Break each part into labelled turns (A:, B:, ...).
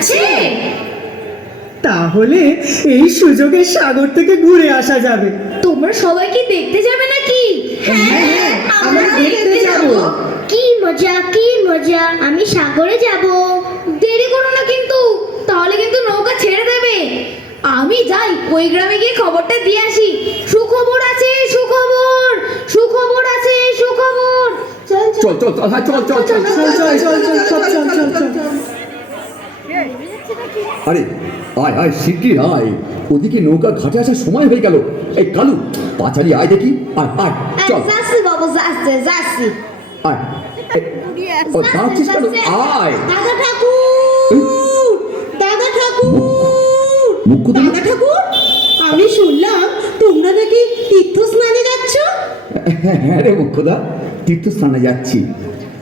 A: যাচ্ছে
B: তাহলে এই সুযোগে সাগর থেকে ঘুরে আসা যাবে
A: তোমরা সবাই কি দেখতে যাবে নাকি হ্যাঁ আমরা দেখতে যাব কি মজা কি মজা আমি সাগরে যাব দেরি করো না কিন্তু তাহলে কিন্তু নৌকা ছেড়ে দেবে আমি যাই ওই গ্রামে গিয়ে খবরটা দিয়ে আসি সুখবর আছে সুখবর সুখবর আছে সুখবর চল চল
C: চল চল চল হ্যাঁ চল চল চল
B: চল চল চল চল চল চল চল চল
C: আরে আয় আয় শিগগির আয়। ওদিকে নৌকা ঘাটে আসার সময় হয়ে গেল। এই কালু পাচারি আয় দেখি। আয় আয় চল।
A: যাচ্ছি বাবু যাচ্ছে যাচ্ছি।
C: আয় ও দাঁড়াচ্ছিস কেন? আয়।
D: দাদা ঠাকুর! দাদা ঠাকুর! দাদা ঠাকুর আমি শুনলাম তোমরা নাকি তীর্থ স্নানে যাচ্ছ?
C: হ্যাঁ রে মুখ্যদা তীর্থস্থানে যাচ্ছি।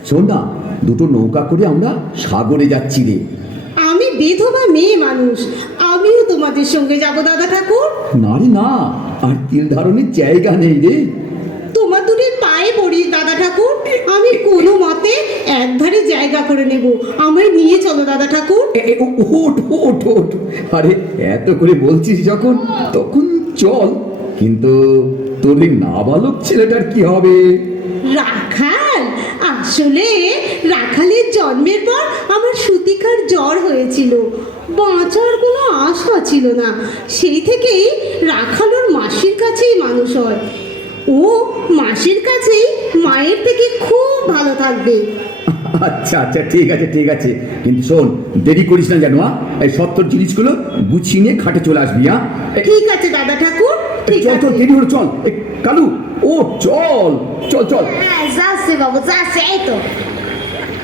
C: শোন না দুটো নৌকা করে আমরা সাগরে যাচ্ছি রে।
D: বিধবা মেয়ে মানুষ আমিও তোমাদের সঙ্গে যাব দাদা ঠাকুর।
C: না রে না আর তিল ধারণের জায়গা নেই রে।
D: তোমার দুটির পায়ে পড়ি দাদা ঠাকুর। আমি কোনো মতে একধারে জায়গা করে নেব। আমায় নিয়ে চলো দাদা ঠাকুর।
C: ওঠ ওঠ ওঠ। আরে এত করে বলছিস যখন তখন চল। কিন্তু তোর নাবালক ছেলেটার কি হবে?
D: রাখাল আসলে জন্মের পর আমার সুতিকার জ্বর হয়েছিল। বাঁচার কোনো আশা ছিল না। সেই থেকেই রাখাল ওর মাসির কাছেই মানুষ হয়। ও মাসির কাছেই মায়ের থেকে খুব ভালো থাকবে।
C: আচ্ছা আচ্ছা ঠিক আছে ঠিক আছে। কিন্তু শোন দেরি করিস না হ্যাঁ? এই সত্তর জিনিসগুলো গুছিয়ে নিয়ে খাটে চলে আসবি হ্যাঁ
D: ঠিক আছে দাদা ঠাকুর ঠিক
C: চল চল দেরি হলো চল। কালু ও চল চল চল।
A: হ্যাঁ যাচ্ছি বাবু যাচ্ছি এই তো।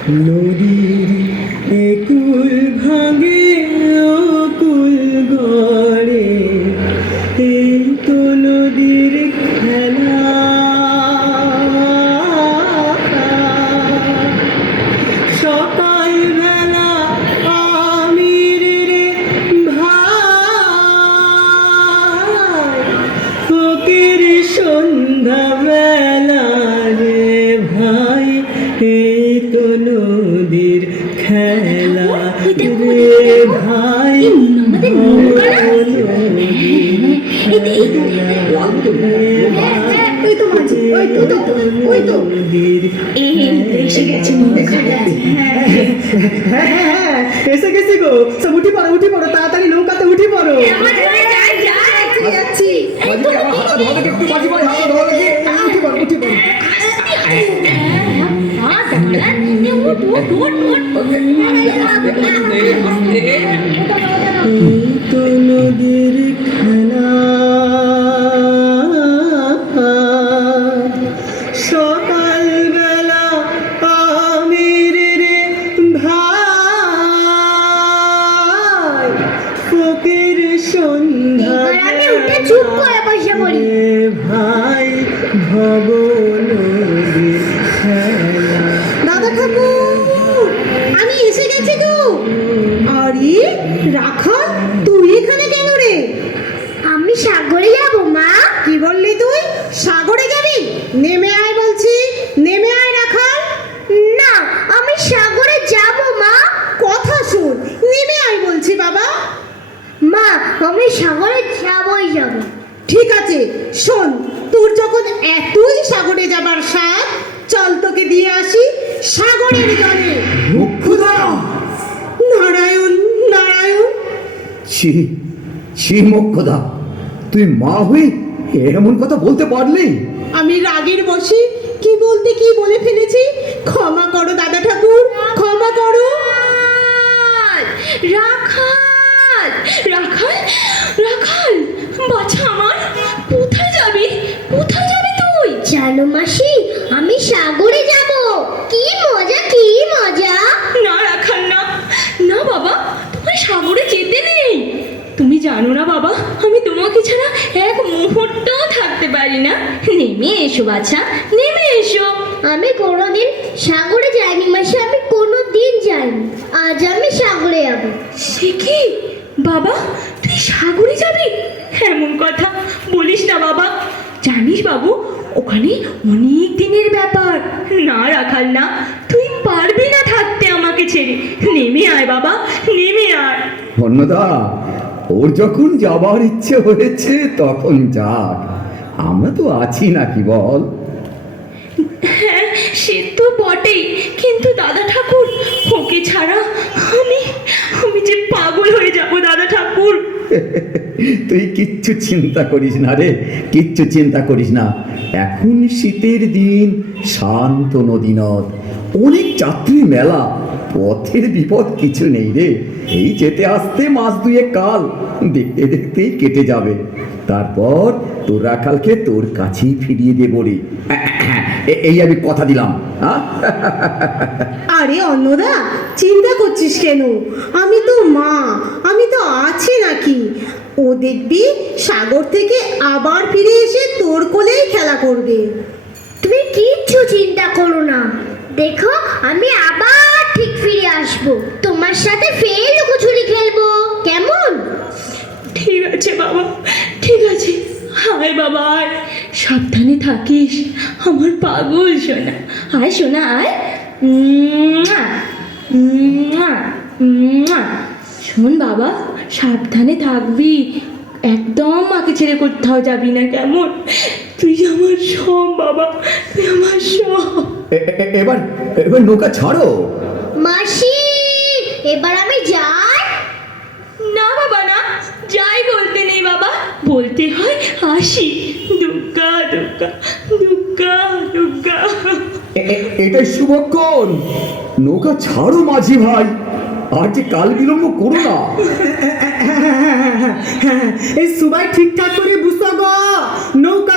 B: নদীর একুল ভাঙে অকুল গড়ে। এই তো নদীর
A: ওই তো মাঝি ওই তো তো এসে গেছে
B: হ্যাঁ এসে গেছি গো সব উঠি পড়ো উঠি পড়ো তাড়াতাড়ি নৌকাতে উঠি পড়ো
A: যাচ্ছি
C: একটু।
B: উঠি পড়ো উঠি পড়ো নদীর
D: রাখাল তুই এখানে কেন রে?
A: আমি সাগরে যাব মা।
D: কি বললি তুই? সাগরে যাবি? নেমে আয় বলছি। নেমে আয় রাখাল।
A: না আমি সাগরে যাব মা।
D: কথা শোন। নেমে আয় বলছি বাবা।
A: মা আমি সাগরে যাবই যাব।
D: ঠিক আছে শোন। তোর যখন এতই সাগরে যাবার স্বাদ চল তোকে দিয়ে আসি সাগরের জলে
C: মুখ্যদা
D: নারায়ণ নারায়ণ
C: ছি ছি মুখ্যদা তুই মা হয়ে এমন কথা বলতে পারলি?
D: আমি রাগের বসে কি বলতে কি বলে ফেলেছি? ক্ষমা করো দাদা ঠাকুর ক্ষমা করো।
A: রাখাল রাখাল রাখাল বাছা আমার কোথায় যাবি? কোথায় যাবি তুই? জানো মাসি আমি সাগরে যাব। কি মজা কি মজা
E: না রাখাল না জানো না বাবা আমি তোমাকে ছাড়া এক মুহূর্তও থাকতে পারি না। নেমে এসো বাছা নেমে এসো।
A: আমি কোনোদিন সাগরে যাইনি মাসি আমি কোনোদিন যাইনি। আজ আমি সাগরে যাব।
E: সে কি? বাবা তুই সাগরে যাবি? এমন কথা বলিস না বাবা। জানিস বাবু ওখানে অনেক দিনের ব্যাপার। না রাখাল না তুই পারবি না থাকতে আমাকে ছেড়ে। নেমে আয় বাবা নেমে আয়।
C: অন্নদা ওর যখন যাবার ইচ্ছে হয়েছে তখন যাক। আমরা তো আছি নাকি বল?
E: হ্যাঁ সে তো বটেই। কিন্তু দাদা ঠাকুর ওকে ছাড়া আমি আমি যে পাগল হয়ে যাব দাদা ঠাকুর।
C: তুই কিচ্ছু চিন্তা করিস না রে কিচ্ছু চিন্তা করিস না। এখন শীতের দিন শান্ত নদী নদ। অনেক যাত্রী মেলা। পথের বিপদ কিছু নেই রে। এই যেতে আসতে মাস দুয়ে কাল। দেখতে দেখতেই কেটে যাবে। তারপর তোর রাখালকে তোর কাছেই ফিরিয়ে দেবো রে। এই আমি কথা দিলাম।
D: আরে অন্নদা চিন্তা করছিস কেন? আমি তো মা আমি তো আছি নাকি? ও দেখবি সাগর থেকে আবার ফিরে এসে তোর কোলেই খেলা করবে।
A: তুমি কিচ্ছু চিন্তা করো না। দেখো, আমি আবার ঠিক ফিরে আসব। তোমার সাথে ফের লুকোচুরি খেলব। কেমন?
E: ঠিক আছে বাবা, ঠিক আছে। আয় বাবা সাবধানে থাকিস। আমার পাগল, সোনা। আয় সোনা আয়। শোন বাবা, সাবধানে থাকবি। একদম মাকে ছেড়ে কোথাও যাবি না, কেমন? তুই আমার সব, বাবা। তুই আমার সব।
C: এবার এবার নৌকা ছাড়ো।
A: মাসি এবার আমি যাই।
E: না বাবা না। যাই বলতে নেই বাবা। বলতে হয় আসি দুর্গা দুর্গা দুর্গা দুর্গা
C: এটাই শুভক্ষণ। নৌকা ছাড়ো মাঝি ভাই। আর যে কাল বিলম্ব করো না।
B: এই সবাই ঠিকঠাক করে বুঝতো গো। নৌকা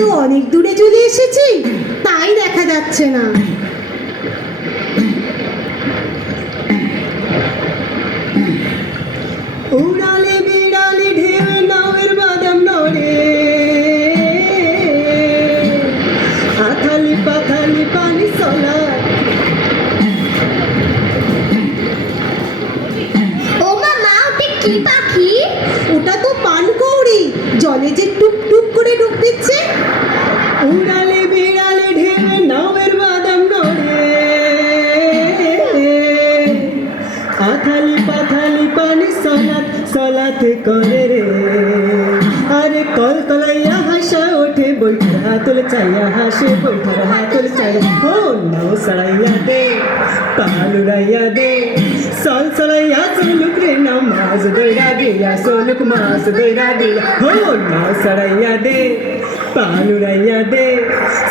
D: তো অনেক দূরে চলে এসেছি তাই দেখা যাচ্ছে না।
B: উড়ালে বিড়ালে ঢেউ নাওয়ের বাদাম নড়ে। আথালি পাথালি পানি সলা
A: ও মামা ওটা কি পাখি?
D: ওটা তো পানকৌড়ি জলে যে টুক টুক করে ডুব দিচ্ছে
B: সলাত করে রে। আরে কল তলাইয়া হাসা ওঠে বৈঠার হাতল চাইয়া হাসে, বৈঠার হাতল চাইয়া ও নাও সড়াইয়া দে, পাল উড়াইয়া দে। সল সলাইয়া সোলুক রে নামাজ দৈরা দিয়া সোলুক মাছ দৈরা দিয়া। ও নাও সড়াইয়া দে। পাল উড়াইয়া দে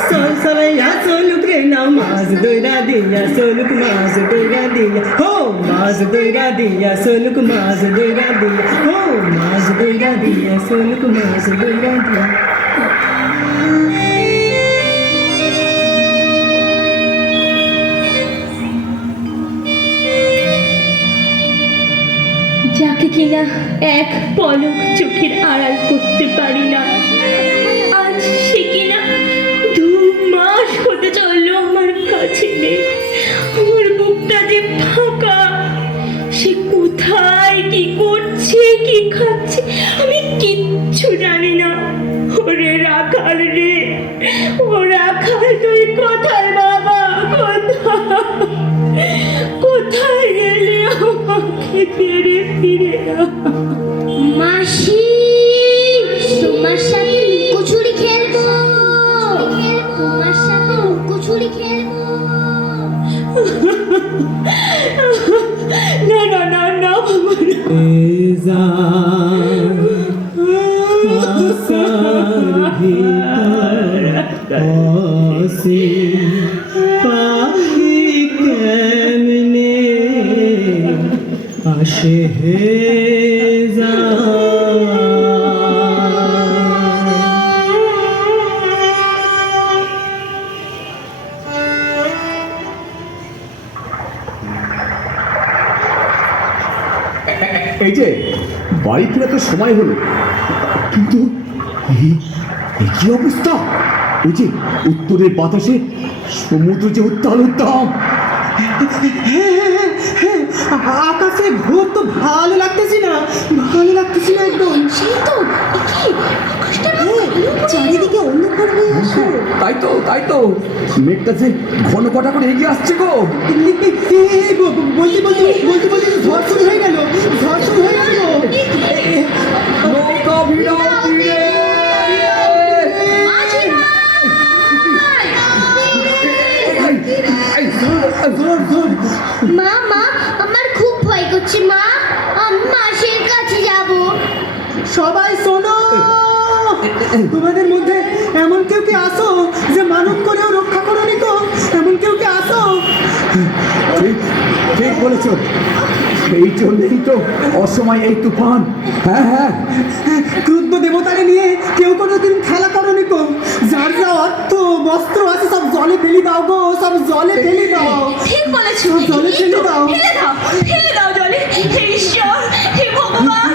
B: সল সলাইয়া সোলুক রে নামাজ দইরা দিয়া সোলুক মাস দইরা দিয়া হো মাস দইরা দিয়া সোলুক মাস দইরা দিয়া হো মাস দইরা দিয়া সোলুক মাস দইরা দিয়া
E: যাকে কিনা এক পলক চোখের আড়াল করতে পারি না আজ সে কিনা দু মাস হতে চলল আমার কাছে আমার বুকটা যে ফাঁকা, সে কোথায়, কি করছে, কি খাচ্ছে, আমি কিচ্ছু জানি না। ওরে রাখাল রে, ও রাখাল, তুই কোথায় বাবা? কোথায়? কোথায় গেলি আমাকে ফিরে ফিরে
A: মাসি, তোমার সাথে
C: no, no, no, no. Desire, ওই যে উত্তরের বাতাসে সমুদ্র যে উত্তাল উত্তাম
B: আকাশে ভোর তো ভালো লাগতেছি না ভালো লাগতেছি না একদম।
A: সেই তো
D: চারিদিকে অন্ধকার হয়ে আসো।
C: তাই তো তাই তো। মেঘটা যে ঘন কটা করে এগিয়ে আসছে গো।
B: বলছি বলছি বলছি বলছি ঝড় শুরু হয়ে গেল ঝড় শুরু হয়ে গেল।
C: নৌকা ভিড়াও তীরে। এই, এই,
B: জোর জোর
A: মা মা আমার খুব ভয় করছে মা। মাসির কাছে যাব।
B: সবাই শোনো। তোমাদের মধ্যে এমন কেউ কি আসো যে মানত করেও রক্ষা করো নিকো এমন কেউ কি আসো?
C: ঠিক ঠিক বলেছ। এই জন্যই তো অসময় এই তুফান। হ্যাঁ হ্যাঁ।
B: ক্রুদ্ধ দেবতাকে নিয়ে কেউ কোনোদিন খেলা করো নিকো যার যা অর্থ বস্ত্র আছে সব জলে ফেলি দাও গো সব জলে ফেলি দাও।
E: ঠিক বলেছ
B: জলে ফেলে দাও।
E: ফেলে দাও ফেলে দাও জলে। হে ঈশ্বর হে ভগবান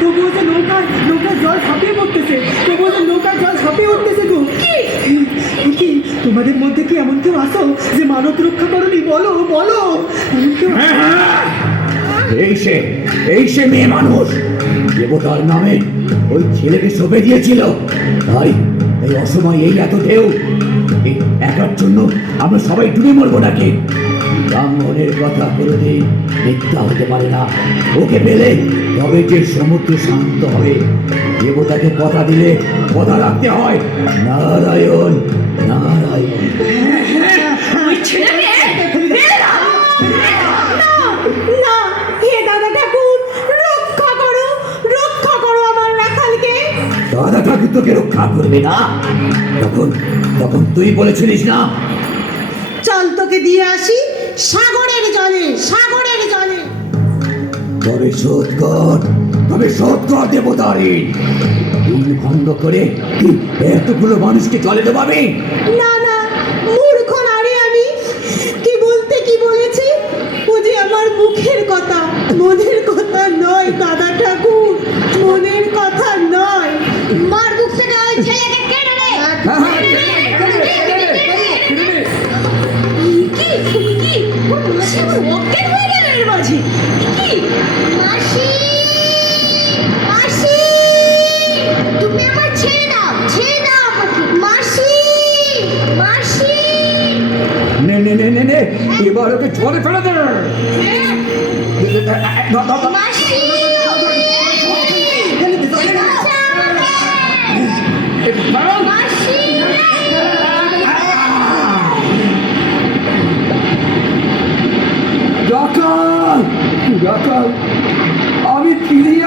B: তবুও যে নৌকা নৌকার জল ঝাঁপিয়ে পড়তেছে তবুও যে নৌকার জল ঝাঁপিয়ে উঠতেছে গো। কি? তোমাদের মধ্যে কি এমন কেউ আসো যে মানত রক্ষা করনি? বলো বলো। এমন কেউ
C: এই সে এই সে মেয়ে মানুষ। দেবতার নামে ওই ছেলেকে সঁপে দিয়েছিল। তাই এই অসময় এই এত ঢেউ একার জন্য আমরা সবাই ডুবে মরবো নাকি? ব্রাহ্মণের কথা কোনোদিন মিথ্যা হতে পারে না। ওকে পেলে তবে যে সমুদ্র শান্ত হবে, দেবতাকে কথা দিলে কথা রাখতে হয়। নারায়ণ নারায়ণ
E: ওই ছেলেকে ফেলে দাও
D: না হে দাদা ঠাকুর রক্ষা করো রক্ষা করো আমার রাখালকে
C: দাদা ঠাকুর তোকে রক্ষা করবে না। তখন তখন তুই বলেছিলিস না?
D: চল তোকে দিয়ে আসি সাগরের জলে সাগরের জলে।
C: তবে শোধ কর তবে শোধ কর দেবতারি। দিন ভঙ্গ করে কি এতগুলো মানুষকে জলে দেবাবি
D: না নে
C: এবার ওকে জলে ফেলে দে।
A: মাসি মাসি
C: রাখাল রাখাল আমি ফিরিয়ে